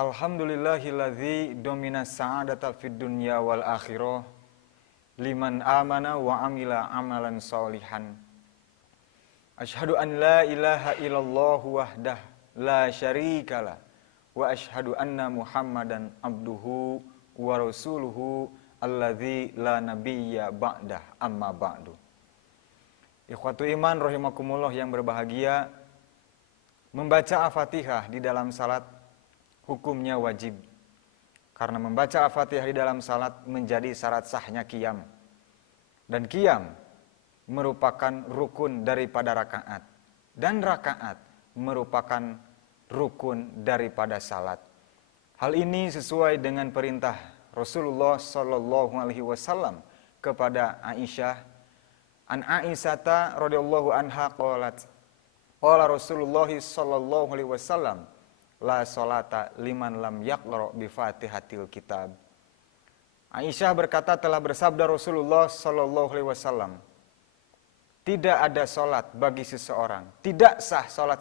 Alhamdulillahilladzi domina sa'adata fid dunya wal akhirah liman amana wa amila amalan sholihan. Asyhadu an la ilaha illallah wahdah la syarikalah wa asyhadu anna Muhammadan abduhu wa rasuluhu alladzi la nabiyya ba'dah amma ba'du. Ikhwatu iman rahimakumullah yang berbahagia, membaca Al-Fatihah di dalam salat hukumnya wajib. Karena membaca Al-Fatihah di dalam salat menjadi syarat sahnya qiyam. Dan qiyam merupakan rukun daripada rakaat. Dan rakaat merupakan rukun daripada salat. Hal ini sesuai dengan perintah Rasulullah sallallahu alaihi wasallam kepada Aisyah. An Aisyata radhiyallahu anha qalat, qala Rasulullah sallallahu alaihi wasallam, la sholata liman lam yaqra bi Fatihatil Kitab. Aisyah berkata, telah bersabda Rasulullah sallallahu alaihi wasallam, tidak ada salat bagi seseorang, tidak sah salat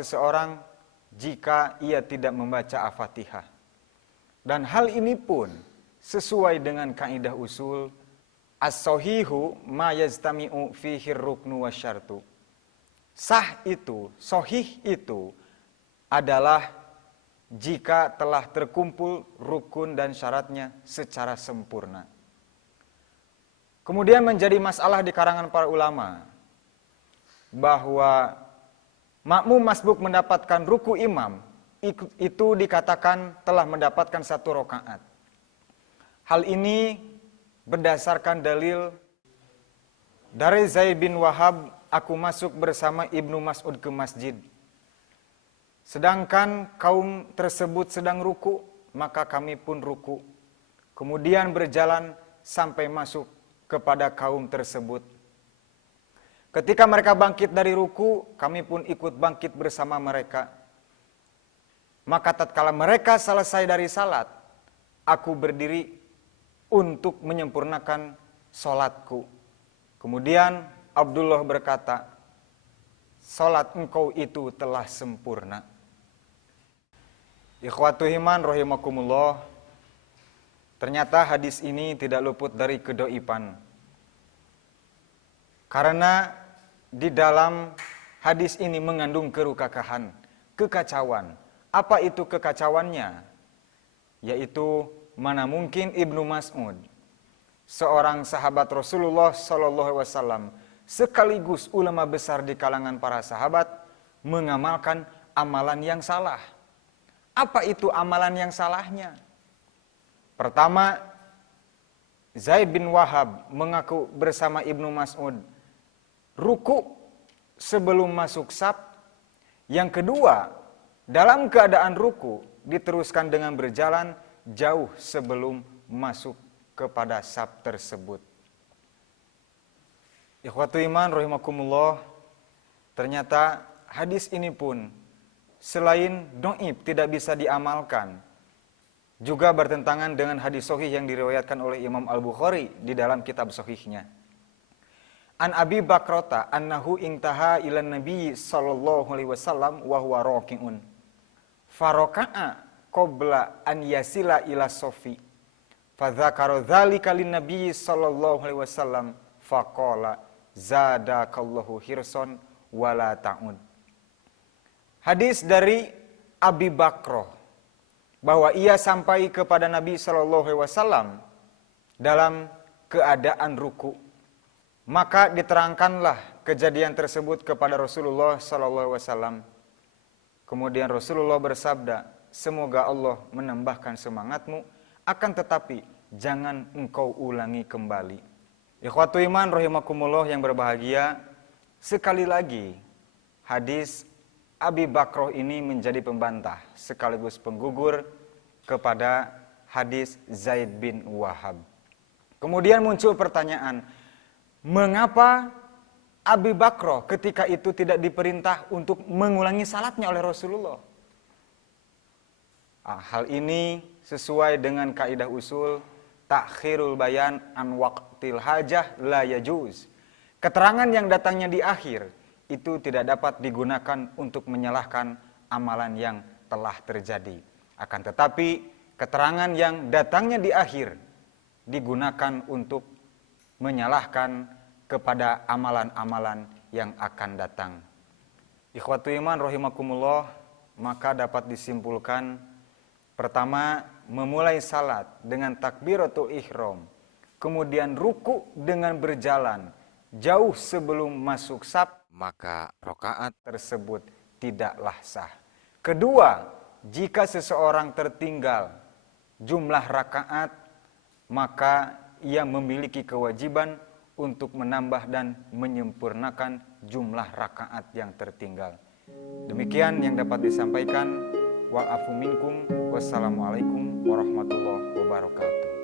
seseorang jika ia tidak membaca Al-Fatihah. Dan hal ini pun sesuai dengan kaidah usul as-sahihu ma yajtami'u fihi ruknu wasyartu. Sah itu, sahih itu adalah jika telah terkumpul rukun dan syaratnya secara sempurna. Kemudian menjadi masalah di kalangan para ulama bahwa makmum masbuk mendapatkan ruku imam itu dikatakan telah mendapatkan satu rakaat. Hal ini berdasarkan dalil dari Zaid bin Wahab, aku masuk bersama Ibnu Mas'ud ke masjid. Sedangkan kaum tersebut sedang ruku, maka kami pun ruku. Kemudian berjalan sampai masuk kepada kaum tersebut. Ketika mereka bangkit dari ruku, kami pun ikut bangkit bersama mereka. Maka tatkala mereka selesai dari salat, aku berdiri untuk menyempurnakan salatku. Kemudian Abdullah berkata, salat engkau itu telah sempurna. Ikhwatu iman rahimakumullah, ternyata hadis ini tidak luput dari kedoifan. Karena di dalam hadis ini mengandung kerukakahan, kekacauan. Apa itu kekacauannya? Yaitu mana mungkin Ibnu Mas'ud, seorang sahabat Rasulullah sallallahu alaihi wasallam, sekaligus ulama besar di kalangan para sahabat, mengamalkan amalan yang salah. Apa itu amalan yang salahnya? Pertama, Zaid bin Wahab mengaku bersama Ibnu Mas'ud ruku sebelum masuk saf. Yang kedua, dalam keadaan ruku diteruskan dengan berjalan jauh sebelum masuk kepada saf tersebut. Ikhwatu iman rahimakumullah, ternyata hadis ini pun selain dhaif tidak bisa diamalkan, juga bertentangan dengan hadis sahih yang diriwayatkan oleh Imam Al-Bukhari di dalam kitab sahihnya. An Abi Bakrata annahu intaha ila Nabi sallallahu alaihi wasallam wa huwa raqi'un. Faraka'a qabla an yasila ila sofi. Fadzakara dzalika linnabi sallallahu alaihi wasallam faqala zadakallahu hirson wala ta'ud. Hadis dari Abi Bakrah bahwa ia sampai kepada Nabi sallallahu alaihi wasallam dalam keadaan ruku. Maka diterangkanlah kejadian tersebut kepada Rasulullah sallallahu alaihi wasallam. Kemudian Rasulullah bersabda, semoga Allah menambahkan semangatmu, akan tetapi jangan engkau ulangi kembali. Ikhwatu iman rahimakumullah yang berbahagia, sekali lagi hadis Abi Bakrah ini menjadi pembantah sekaligus penggugur kepada hadis Zaid bin Wahab. Kemudian muncul pertanyaan, mengapa Abi Bakrah ketika itu tidak diperintah untuk mengulangi salatnya oleh Rasulullah? Hal ini sesuai dengan kaidah usul takhirul bayan an waqtil hajah la yajuz. Keterangan yang datangnya di akhir itu tidak dapat digunakan untuk menyalahkan amalan yang telah terjadi. Akan tetapi keterangan yang datangnya di akhir digunakan untuk menyalahkan kepada amalan-amalan yang akan datang. Ikhwatu iman rahimakumullah, maka dapat disimpulkan, pertama, memulai salat dengan takbiratul ihram, kemudian ruku dengan berjalan jauh sebelum masuk saf, maka rakaat tersebut tidaklah sah. Kedua, jika seseorang tertinggal jumlah rakaat, maka ia memiliki kewajiban untuk menambah dan menyempurnakan jumlah rakaat yang tertinggal. Demikian yang dapat disampaikan. Wa'afu minkum. Wassalamualaikum warahmatullahi wabarakatuh.